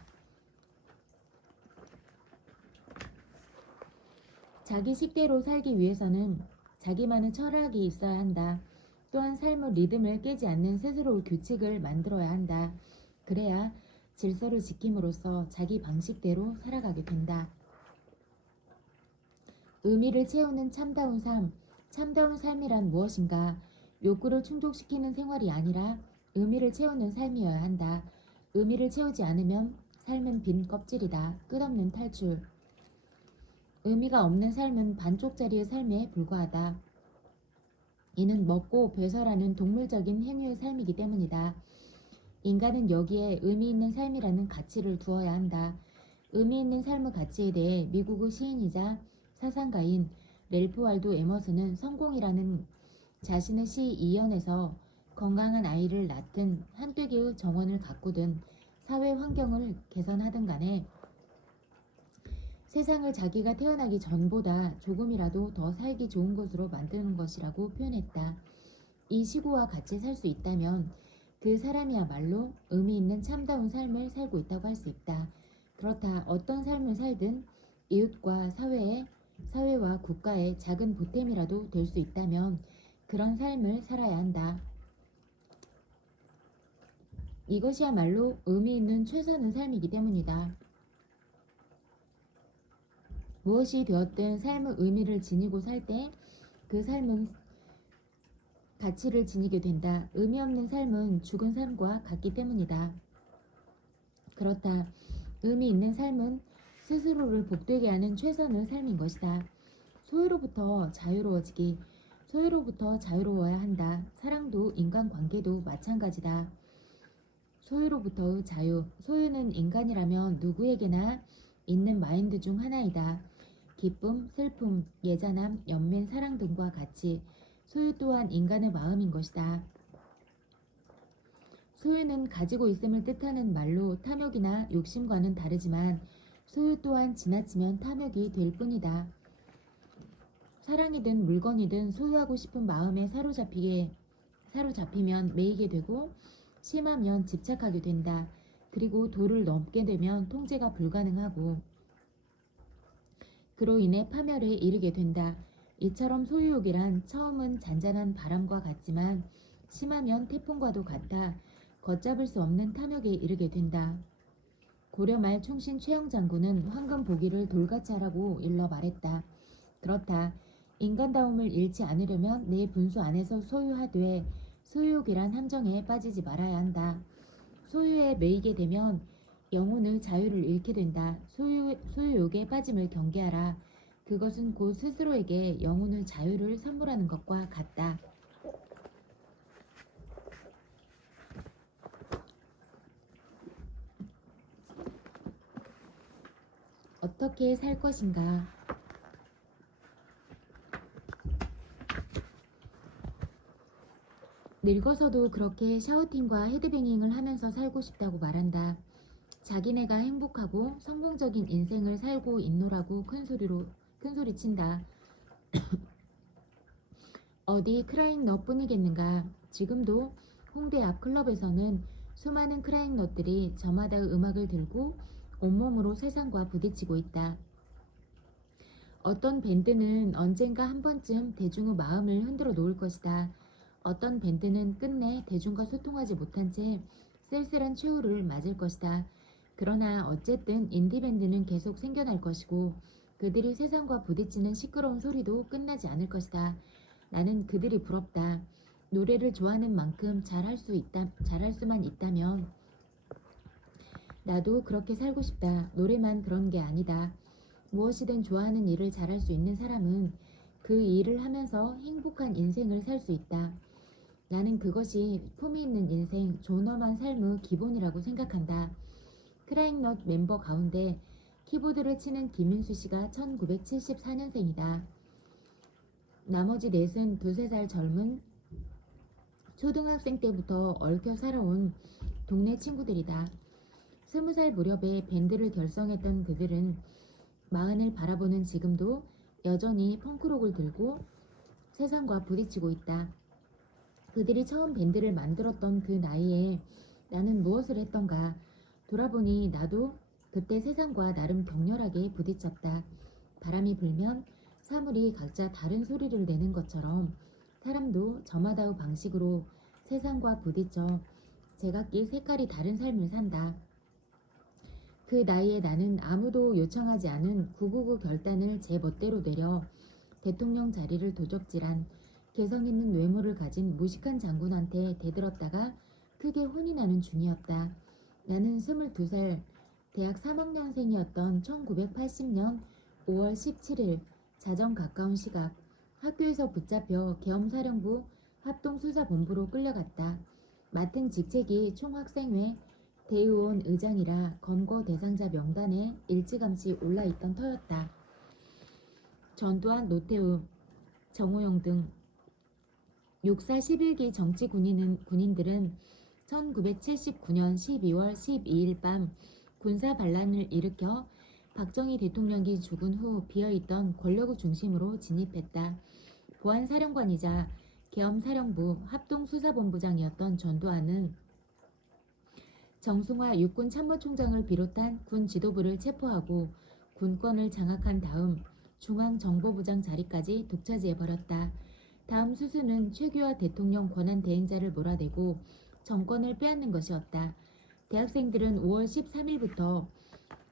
자기 식대로 살기 위해서는 자기만의 철학이 있어야 한다. 또한 삶의 리듬을 깨지 않는 스스로의 규칙을 만들어야 한다. 그래야 질서를 지킴으로써 자기 방식대로 살아가게 된다. 의미를 채우는 참다운 삶. 참다운 삶이란 무엇인가? 욕구를 충족시키는 생활이 아니라 의미를 채우는 삶이어야 한다. 의미를 채우지 않으면 삶은 빈 껍질이다. 끝없는 탈출. 의미가 없는 삶은 반쪽짜리의 삶에 불과하다. 이는 먹고 배설하는 동물적인 행위의 삶이기 때문이다. 인간은 여기에 의미 있는 삶이라는 가치를 두어야 한다. 의미 있는 삶의 가치에 대해 미국의 시인이자 사상가인 랠프 월도 에머슨은 성공이라는 자신의 시 2연에서 건강한 아이를 낳든 한되기의 정원을 가꾸든 사회 환경을 개선하든 간에 세상을 자기가 태어나기 전보다 조금이라도 더 살기 좋은 곳으로 만드는 것이라고 표현했다. 이 시구와 같이 살 수 있다면 그 사람이야말로 의미 있는 참다운 삶을 살고 있다고 할 수 있다. 그렇다. 어떤 삶을 살든 이웃과 사회와 국가의 작은 보탬이라도 될 수 있다면 그런 삶을 살아야 한다. 이것이야말로 의미 있는 최선의 삶이기 때문이다. 무엇이 되었든 삶의 의미를 지니고 살 때 그 삶은 가치를 지니게 된다. 의미 없는 삶은 죽은 삶과 같기 때문이다. 그렇다. 의미 있는 삶은 스스로를 복되게 하는 최선의 삶인 것이다. 소유로부터 자유로워야 한다. 사랑도 인간관계도 마찬가지다. 소유로부터의 자유. 소유는 인간이라면 누구에게나 있는 마인드 중 하나이다. 기쁨, 슬픔, 예전함, 연민, 사랑 등과 같이 소유 또한 인간의 마음인 것이다. 소유는 가지고 있음을 뜻하는 말로 탐욕이나 욕심과는 다르지만 소유 또한 지나치면 탐욕이 될 뿐이다. 사랑이든 물건이든 소유하고 싶은 마음에 사로잡히면 매이게 되고 심하면 집착하게 된다. 그리고 도를 넘게 되면 통제가 불가능하고 그로 인해 파멸에 이르게 된다. 이처럼 소유욕이란 처음은 잔잔한 바람과 같지만 심하면 태풍과도 같아 걷잡을 수 없는 탐욕에 이르게 된다. 고려 말 충신 최영 장군은 황금 보기를 돌같이 하라고 일러 말했다. 그렇다. 인간다움을 잃지 않으려면 내 분수 안에서 소유하되 소유욕이란 함정에 빠지지 말아야 한다. 소유에 매이게 되면 영혼의 자유를 잃게 된다. 소유욕에 빠짐을 경계하라. 그것은 곧 스스로에게 영혼의 자유를 선물하는 것과 같다. 어떻게 살 것인가? 늙어서도 그렇게 샤우팅과 헤드뱅잉을 하면서 살고 싶다고 말한다. 자기네가 행복하고 성공적인 인생을 살고 있노라고 큰소리친다. 어디 크라잉넛 뿐이겠는가. 지금도 홍대 앞 클럽에서는 수많은 크라잉넛들이 저마다의 음악을 들고 온몸으로 세상과 부딪히고 있다. 어떤 밴드는 언젠가 한 번쯤 대중의 마음을 흔들어 놓을 것이다. 어떤 밴드는 끝내 대중과 소통하지 못한 채 쓸쓸한 최후를 맞을 것이다. 그러나 어쨌든 인디밴드는 계속 생겨날 것이고 그들이 세상과 부딪히는 시끄러운 소리도 끝나지 않을 것이다. 나는 그들이 부럽다. 노래를 좋아하는 만큼 잘할 수만 있다면 나도 그렇게 살고 싶다. 노래만 그런 게 아니다. 무엇이든 좋아하는 일을 잘할 수 있는 사람은 그 일을 하면서 행복한 인생을 살 수 있다. 나는 그것이 품위 있는 인생, 존엄한 삶의 기본이라고 생각한다. 크라잉넛 멤버 가운데 키보드를 치는 김인수 씨가 1974년생이다. 나머지 넷은 두세 살 젊은 초등학생 때부터 얽혀 살아온 동네 친구들이다. 20살 무렵에 밴드를 결성했던 그들은 마흔을 바라보는 지금도 여전히 펑크록을 들고 세상과 부딪히고 있다. 그들이 처음 밴드를 만들었던 그 나이에 나는 무엇을 했던가. 돌아보니 나도 그때 세상과 나름 격렬하게 부딪혔다. 바람이 불면 사물이 각자 다른 소리를 내는 것처럼 사람도 저마다의 방식으로 세상과 부딪혀 제각기 색깔이 다른 삶을 산다. 그 나이에 나는 아무도 요청하지 않은 999 결단을 제 멋대로 내려 대통령 자리를 도적질한 개성 있는 외모를 가진 무식한 장군한테 대들었다가 크게 혼이 나는 중이었다. 나는 22살 대학 3학년생이었던 1980년 5월 17일 자정 가까운 시각 학교에서 붙잡혀 계엄사령부 합동수사본부로 끌려갔다. 맡은 직책이 총학생회 대의원 의장이라 검거 대상자 명단에 일찌감치 올라있던 터였다. 전두환, 노태우, 정호영 등 육사 11기 정치 군인들은 1979년 12월 12일 밤 군사 반란을 일으켜 박정희 대통령이 죽은 후 비어있던 권력의 중심으로 진입했다. 보안사령관이자 계엄사령부 합동수사본부장이었던 전두환은 정승화 육군 참모총장을 비롯한 군 지도부를 체포하고 군권을 장악한 다음 중앙정보부장 자리까지 독차지해버렸다. 다음 수순은 최규하 대통령 권한대행자를 몰아내고 정권을 빼앗는 것이었다. 대학생들은 5월 13일부터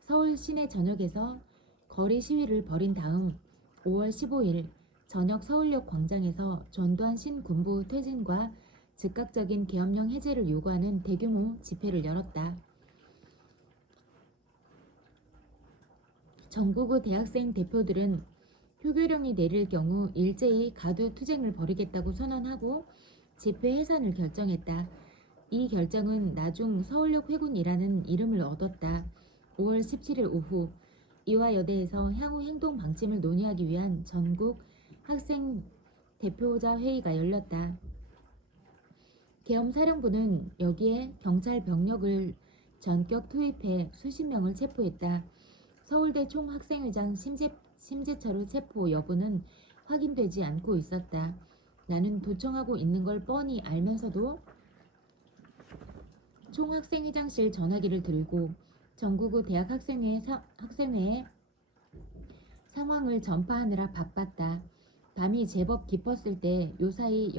서울 시내 전역에서 거리 시위를 벌인 다음 5월 15일 저녁 서울역 광장에서 전두환 신군부 퇴진과 즉각적인 계엄령 해제를 요구하는 대규모 집회를 열었다. 전국의 대학생 대표들은 표결령이 내릴 경우 일제히 가두 투쟁을 벌이겠다고 선언하고 집회 해산을 결정했다. 이 결정은 나중 서울역 회군이라는 이름을 얻었다. 5월 17일 오후 이화여대에서 향후 행동 방침을 논의하기 위한 전국 학생 대표자 회의가 열렸다. 계엄사령부는 여기에 경찰 병력을 전격 투입해 수십 명을 체포했다. 서울대 총학생회장 심재철의 체포 여부는 확인되지 않고 있었다. 나는 도청하고 있는 걸 뻔히 알면서도 총학생회장실 전화기를 들고 전국의 대학 학생회에 상황을 전파하느라 바빴다. 밤이 제법 깊었을 때 요사이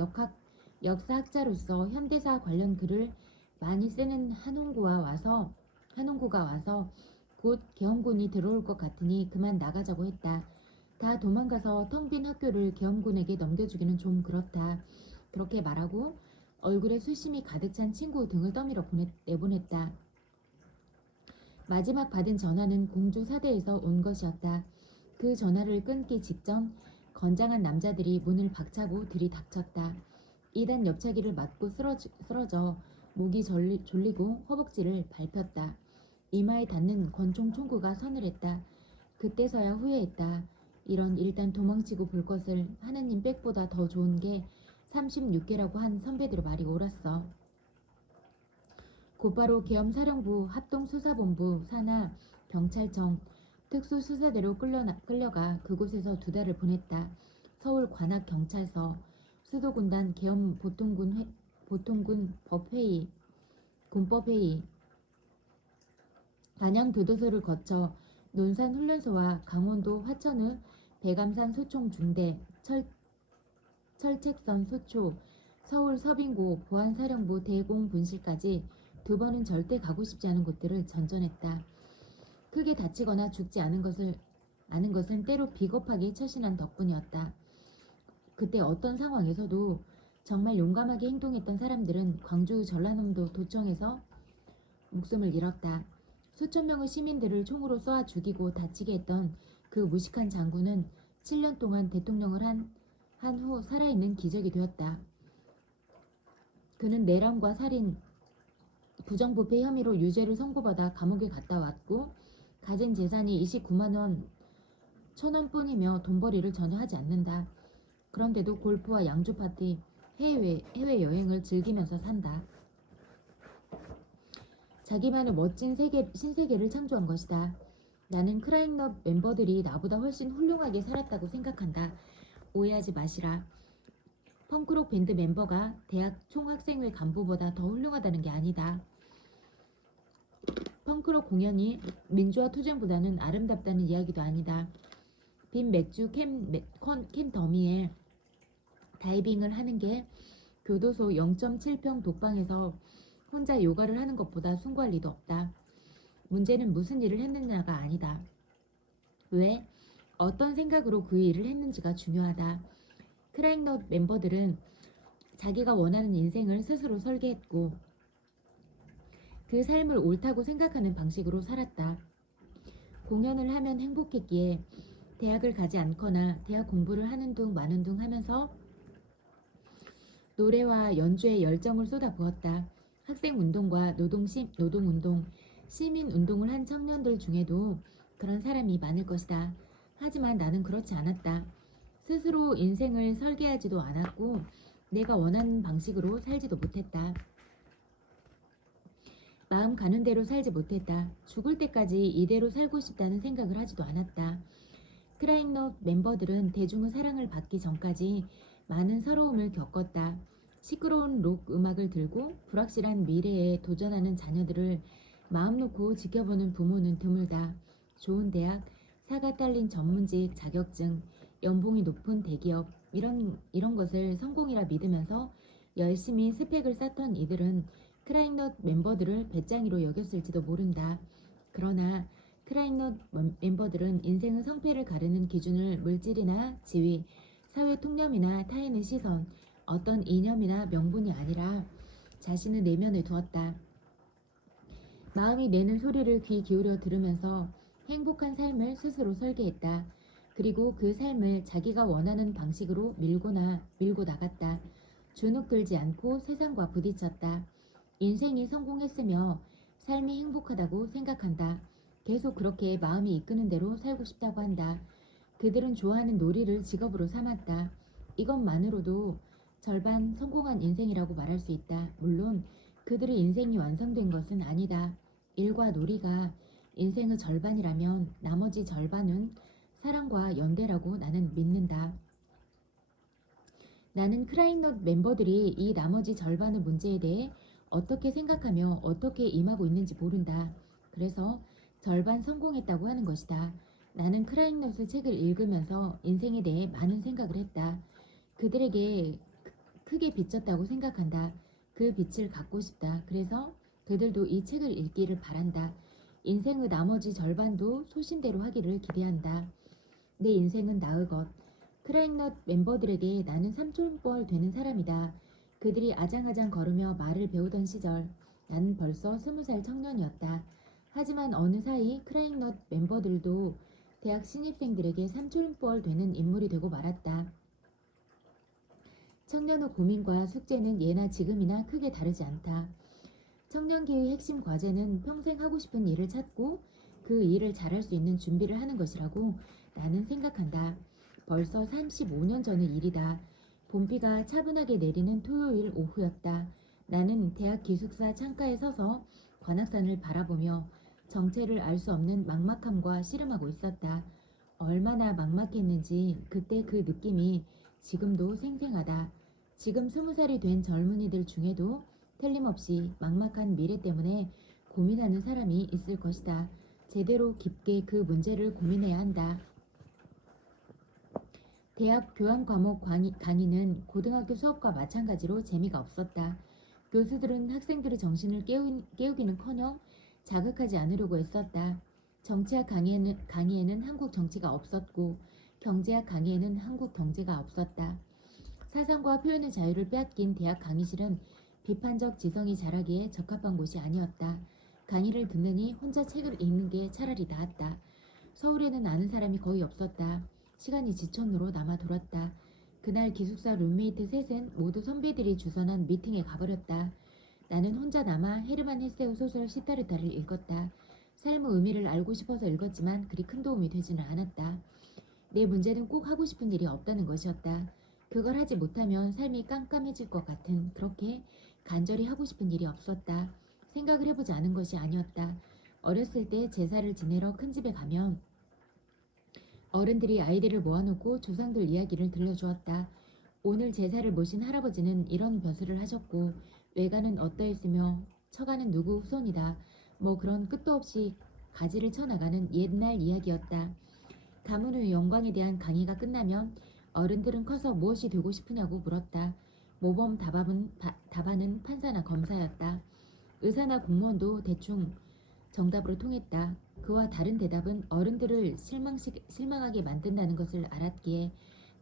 역사학자로서 현대사 관련 글을 많이 쓰는 한홍구가 와서 곧 계엄군이 들어올 것 같으니 그만 나가자고 했다. 다 도망가서 텅 빈 학교를 계엄군에게 넘겨주기는 좀 그렇다. 그렇게 말하고 얼굴에 수심이 가득 찬 친구 등을 떠밀어 내보냈다. 마지막 받은 전화는 공주 사대에서 온 것이었다. 그 전화를 끊기 직전 건장한 남자들이 문을 박차고 들이닥쳤다. 2단 옆차기를 맞고 쓰러져 목이 졸리고 허벅지를 밟혔다. 이마에 닿는 권총 총구가 서늘했다. 그때서야 후회했다. 이런 일단 도망치고 볼 것을 하느님 백보다 더 좋은 게 36개라고 한 선배들의 말이 옳았어. 곧바로 계엄사령부, 합동수사본부, 산하, 경찰청, 특수수사대로 끌려가 그곳에서 2달을 보냈다. 서울 관악경찰서, 수도군단 보통군 법회의, 군법회의, 단양교도소를 거쳐 논산훈련소와 강원도 화천의 백암산 소총 중대, 철책선 소초, 서울 서빙고 보안사령부 대공분실까지 2번은 절대 가고 싶지 않은 곳들을 전전했다. 크게 다치거나 죽지 않은 것은 때로 비겁하게 처신한 덕분이었다. 그때 어떤 상황에서도 정말 용감하게 행동했던 사람들은 광주 전라남도 도청에서 목숨을 잃었다. 수천 명의 시민들을 총으로 쏘아 죽이고 다치게 했던 그 무식한 장군은 7년 동안 대통령을 한 후 살아있는 기적이 되었다. 그는 내란과 살인, 부정부패 혐의로 유죄를 선고받아 감옥에 갔다 왔고 가진 재산이 29만 1,000원 뿐이며 돈벌이를 전혀 하지 않는다. 그런데도 골프와 양주 파티, 해외 여행을 즐기면서 산다. 자기만의 멋진 신세계를 창조한 것이다. 나는 크라잉넛 멤버들이 나보다 훨씬 훌륭하게 살았다고 생각한다. 오해하지 마시라. 펑크록 밴드 멤버가 대학 총학생회 간부보다 더 훌륭하다는 게 아니다. 펑크록 공연이 민주화 투쟁보다는 아름답다는 이야기도 아니다. 빈 맥주 캔 더미에 다이빙을 하는 게 교도소 0.7평 독방에서 혼자 요가를 하는 것보다 숭고할 리도 없다. 문제는 무슨 일을 했느냐가 아니다. 왜, 어떤 생각으로 그 일을 했는지가 중요하다. 크라잉넛 멤버들은 자기가 원하는 인생을 스스로 설계했고 그 삶을 옳다고 생각하는 방식으로 살았다. 공연을 하면 행복했기에 대학을 가지 않거나 대학 공부를 하는 둥 마는 둥 하면서 노래와 연주에 열정을 쏟아부었다. 학생운동과 노동운동, 시민운동을 한 청년들 중에도 그런 사람이 많을 것이다. 하지만 나는 그렇지 않았다. 스스로 인생을 설계하지도 않았고 내가 원하는 방식으로 살지도 못했다. 마음 가는 대로 살지 못했다. 죽을 때까지 이대로 살고 싶다는 생각을 하지도 않았다. 크라잉넛 멤버들은 대중의 사랑을 받기 전까지 많은 서러움을 겪었다. 시끄러운 록 음악을 들고 불확실한 미래에 도전하는 자녀들을 마음 놓고 지켜보는 부모는 드물다. 좋은 대학, 사가 딸린 전문직 자격증, 연봉이 높은 대기업 이런 것을 성공이라 믿으면서 열심히 스펙을 쌓던 이들은 크라잉넛 멤버들을 배짱이로 여겼을지도 모른다. 그러나 크라잉넛 멤버들은 인생의 성패를 가르는 기준을 물질이나 지위, 사회 통념이나 타인의 시선, 어떤 이념이나 명분이 아니라 자신의 내면에 두었다. 마음이 내는 소리를 귀 기울여 들으면서 행복한 삶을 스스로 설계했다. 그리고 그 삶을 자기가 원하는 방식으로 밀고 나갔다. 주눅 들지 않고 세상과 부딪혔다. 인생이 성공했으며 삶이 행복하다고 생각한다. 계속 그렇게 마음이 이끄는 대로 살고 싶다고 한다. 그들은 좋아하는 놀이를 직업으로 삼았다. 이것만으로도 절반 성공한 인생이라고 말할 수 있다. 물론 그들의 인생이 완성된 것은 아니다. 일과 놀이가 인생의 절반이라면 나머지 절반은 사랑과 연대라고 나는 믿는다. 나는 크라잉넛 멤버들이 이 나머지 절반의 문제에 대해 어떻게 생각하며 어떻게 임하고 있는지 모른다. 그래서 절반 성공했다고 하는 것이다. 나는 크라잉넛의 책을 읽으면서 인생에 대해 많은 생각을 했다. 그들에게 크게 비쳤다고 생각한다. 그 빛을 갖고 싶다. 그래서 그들도 이 책을 읽기를 바란다. 인생의 나머지 절반도 소신대로 하기를 기대한다. 내 인생은 나의 것. 크라잉넛 멤버들에게 나는 삼촌뻘 되는 사람이다. 그들이 아장아장 걸으며 말을 배우던 시절 나는 벌써 20살 청년이었다. 하지만 어느 사이 크라잉넛 멤버들도 대학 신입생들에게 삼촌뻘 되는 인물이 되고 말았다. 청년의 고민과 숙제는 예나 지금이나 크게 다르지 않다. 청년기의 핵심 과제는 평생 하고 싶은 일을 찾고 그 일을 잘할 수 있는 준비를 하는 것이라고 나는 생각한다. 벌써 35년 전의 일이다. 봄비가 차분하게 내리는 토요일 오후였다. 나는 대학 기숙사 창가에 서서 관악산을 바라보며 정체를 알 수 없는 막막함과 씨름하고 있었다. 얼마나 막막했는지 그때 그 느낌이 지금도 생생하다. 지금 20살이 된 젊은이들 중에도 틀림없이 막막한 미래 때문에 고민하는 사람이 있을 것이다. 제대로 깊게 그 문제를 고민해야 한다. 대학 교양 과목 강의는 고등학교 수업과 마찬가지로 재미가 없었다. 교수들은 학생들의 정신을 깨우기는커녕 자극하지 않으려고 애썼다. 정치학 강의에는 한국 정치가 없었고 경제학 강의에는 한국 경제가 없었다. 사상과 표현의 자유를 빼앗긴 대학 강의실은 비판적 지성이 자라기에 적합한 곳이 아니었다. 강의를 듣느니 혼자 책을 읽는 게 차라리 나았다. 서울에는 아는 사람이 거의 없었다. 시간이 지천으로 남아 돌았다. 그날 기숙사 룸메이트 셋은 모두 선배들이 주선한 미팅에 가버렸다. 나는 혼자 남아 헤르만 헤세의 소설 시타르타를 읽었다. 삶의 의미를 알고 싶어서 읽었지만 그리 큰 도움이 되지는 않았다. 내 문제는 꼭 하고 싶은 일이 없다는 것이었다. 그걸 하지 못하면 삶이 깜깜해질 것 같은 그렇게 간절히 하고 싶은 일이 없었다. 생각을 해보지 않은 것이 아니었다. 어렸을 때 제사를 지내러 큰 집에 가면 어른들이 아이들을 모아놓고 조상들 이야기를 들려주었다. 오늘 제사를 모신 할아버지는 이런 벼슬을 하셨고 외가는 어떠했으며 처가는 누구 후손이다. 뭐 그런 끝도 없이 가지를 쳐나가는 옛날 이야기였다. 가문의 영광에 대한 강의가 끝나면 어른들은 커서 무엇이 되고 싶으냐고 물었다. 모범 답안은 판사나 검사였다. 의사나 공무원도 대충 정답으로 통했다. 그와 다른 대답은 어른들을 실망하게 만든다는 것을 알았기에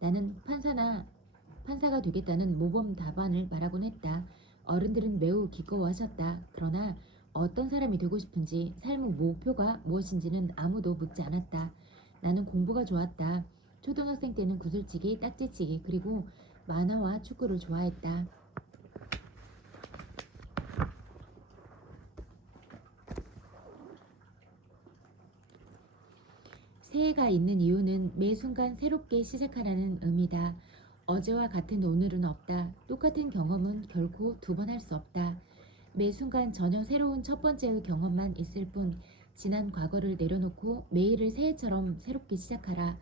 나는 판사가 되겠다는 모범 답안을 말하곤 했다. 어른들은 매우 기꺼워하셨다. 그러나 어떤 사람이 되고 싶은지 삶의 목표가 무엇인지는 아무도 묻지 않았다. 나는 공부가 좋았다. 초등학생 때는 구슬치기, 딱지치기, 그리고 만화와 축구를 좋아했다. 새해가 있는 이유는 매 순간 새롭게 시작하라는 의미다. 어제와 같은 오늘은 없다. 똑같은 경험은 결코 두 번 할 수 없다. 매 순간 전혀 새로운 첫 번째의 경험만 있을 뿐 지난 과거를 내려놓고 매일을 새해처럼 새롭게 시작하라.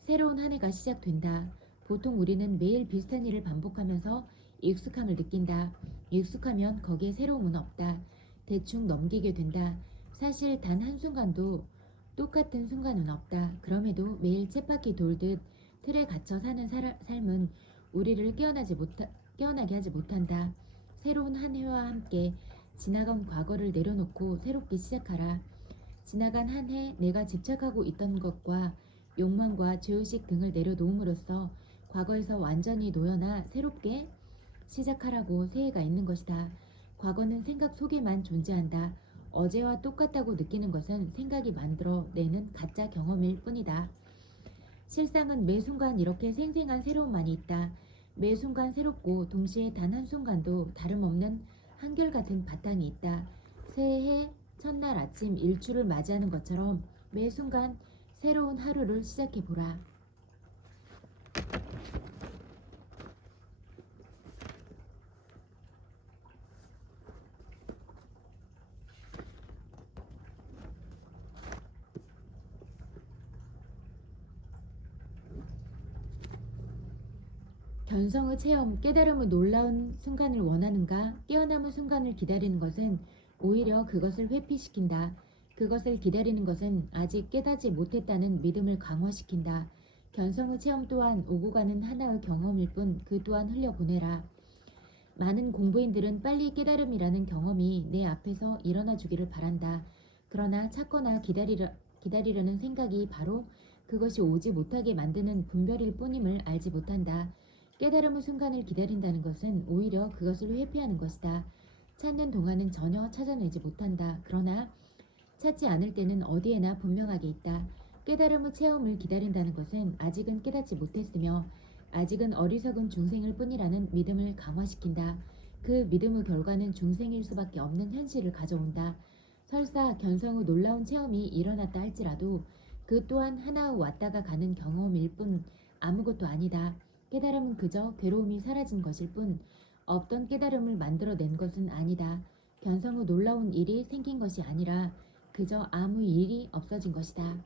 새로운 한 해가 시작된다. 보통 우리는 매일 비슷한 일을 반복하면서 익숙함을 느낀다. 익숙하면 거기에 새로움은 없다. 대충 넘기게 된다. 사실 단 한순간도 똑같은 순간은 없다. 그럼에도 매일 쳇바퀴 돌듯 틀에 갇혀 사는 삶은 우리를 깨어나게 하지 못한다. 새로운 한 해와 함께 지나간 과거를 내려놓고 새롭게 시작하라. 지나간 한 해 내가 집착하고 있던 것과 욕망과 죄의식 등을 내려놓음으로써 과거에서 완전히 놓여나 새롭게 시작하라고 새해가 있는 것이다. 과거는 생각 속에만 존재한다. 어제와 똑같다고 느끼는 것은 생각이 만들어내는 가짜 경험일 뿐이다. 실상은 매 순간 이렇게 생생한 새로움만이 있다. 매 순간 새롭고 동시에 단 한순간도 다름없는 한결같은 바탕이 있다. 새해 첫날 아침 일출을 맞이하는 것처럼 매 순간 새로운 하루를 시작해보라. 견성의 체험, 깨달음의 놀라운 순간을 원하는가? 깨어남의 순간을 기다리는 것은 오히려 그것을 회피시킨다. 그것을 기다리는 것은 아직 깨닫지 못했다는 믿음을 강화시킨다. 견성의 체험 또한 오고 가는 하나의 경험일 뿐 그 또한 흘려보내라. 많은 공부인들은 빨리 깨달음이라는 경험이 내 앞에서 일어나 주기를 바란다. 그러나 찾거나 기다리려는 생각이 바로 그것이 오지 못하게 만드는 분별일 뿐임을 알지 못한다. 깨달음의 순간을 기다린다는 것은 오히려 그것을 회피하는 것이다. 찾는 동안은 전혀 찾아내지 못한다. 그러나 찾지 않을 때는 어디에나 분명하게 있다. 깨달음의 체험을 기다린다는 것은 아직은 깨닫지 못했으며 아직은 어리석은 중생일 뿐이라는 믿음을 강화시킨다. 그 믿음의 결과는 중생일 수밖에 없는 현실을 가져온다. 설사 견성의 놀라운 체험이 일어났다 할지라도 그 또한 하나의 왔다가 가는 경험일 뿐 아무것도 아니다. 깨달음은 그저 괴로움이 사라진 것일 뿐 없던 깨달음을 만들어낸 것은 아니다. 견성의 놀라운 일이 생긴 것이 아니라 그저 아무 일이 없어진 것이다.